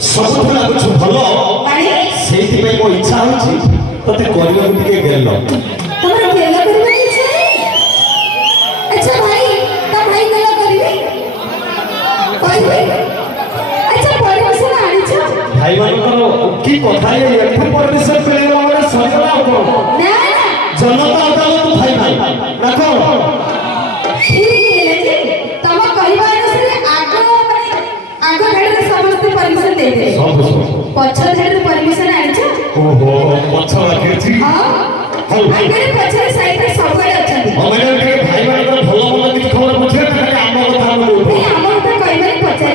सबुठ लगुच भल से मो इच्छा होती ते गेल अच्छा भाई तो भाई गेल अच्छा परमिशन आनी छ भाई की कथा परमिशन पे सरला ना जनता अदालत भाई भाई ना तम कहबा अनुसार आगो भेड़ समस्त परमिशन दे दे पछर भेड़ परमिशन आनी छ ओहो पछर आके हां भाई मेरे पछर साइड में सब गए अछन मैंने भाई भाई भलो भलो किछ खबर पूछे ना आम कथा बोल आम कथा कहबे पछर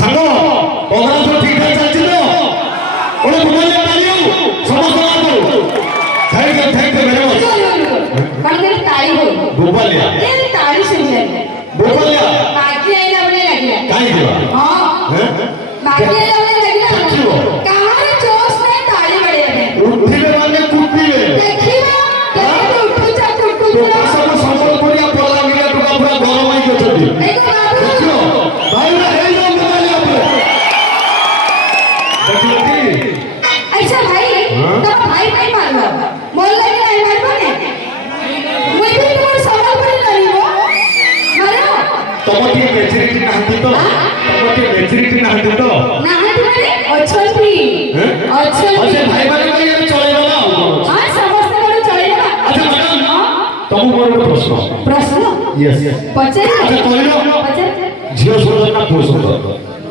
संग प्रोग्राम तो ठीक ठाक चलछि तो ओने मोबाइल तालियो समस्त थैंक यू वेरी मच कल के ताली हो गोपालिया ये ताली सुन ले गोपालिया बाकी आइला बने लगिला काई दिवा हां बाकी आइला बने लगिला कहां रे जोश में ताली बड़े है उठिले माने कुटिले देखिबा केते उठु जा टुटु तो सब संबलपुरिया पला मिला टुका पूरा गरमाई के चली देखियो भाई रे हे जो मोबाइल आपले देखियो की अच्छा भाई तो भाई भाई मारवा मोल लगे नहीं मारबो ने मुई भी तोर संबलपुरी नहीं हो मारो तमटी मेचुरिटी नाहंती तो तमटी मेचुरिटी नाहंती तो नाहंती माने अछंती अच्छा भाई भाई भाई ये चलेगा ना हां समस्त बड़े चलेगा अच्छा मैडम तुम मोर प्रश्न प्रश्न यस पचर अच्छा कहलो पचर झियो सुंदर ना पुरुष सुंदर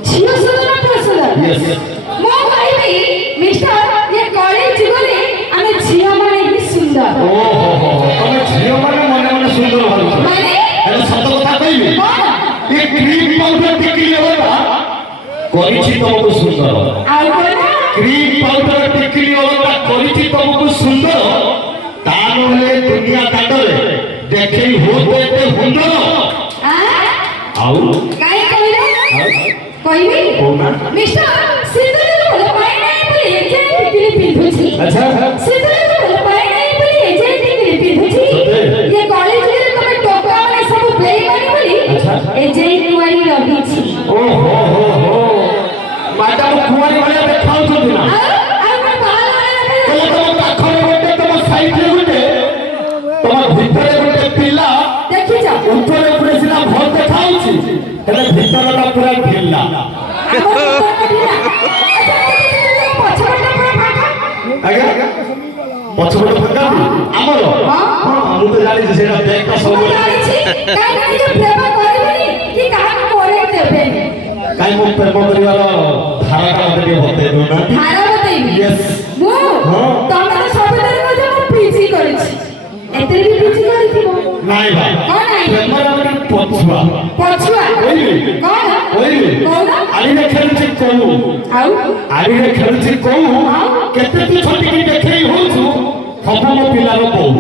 झियो सुंदर ना पुरुष सुंदर यस मो भाई भी मिस्टर ये कॉलेज जीवने आमे झियो माने ही सुंदर ओ हो तमे झियो माने मने मने सुंदर भालु माने एला सत कथा कहबी कोन ये क्रीम पाउडर टिकली वाला करिछि तुमको सुंदर आउ कोन क्रीम पाउडर टिकली वाला करिछि तुमको सुंदर तानले दुनिया काटले देखै होते ते हुंदर आ आउ काई कहले कहबी कोना मिस्टर सिंदूर भल पाए नहीं बोली एजे टिकली पिंधुछि अच्छा सिंदूर भल पाए नहीं बोली एजे टिकली पिंधुछि ये कॉलेज रे तमे टोका माने सब बेईमानी बोली अच्छा एजे कुआरी रहिछि ओ हो मैडम कुआरी वाले देखाउ छ दिना आ मैं बाल वाला तो तुम पाखरे गोटे तुम साइड रे गोटे तुम भितरे गोटे पिला देखि जा ऊपर ऊपर सिना भल देखाउ छी हेले भितरटा पूरा ढिल्ला आगे पछपट फंका हमर हां मु तो जानि जे सेटा देख का सब काई मु प्रेम करिवार धाराटा मते बते दो ना यस नाइ भाई प्रेम रे पछुआ आली रे खेलछि कोउ आली रे खेलछि कोउ केते तू छोटी की देखै होछु सब मो पिला रो कोउ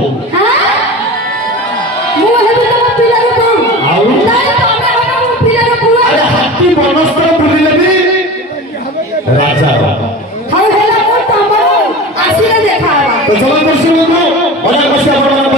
अरे हाथी बनस्त्र बुलिले भी राजा तो चलो कुर्सी में और कुर्सी अपन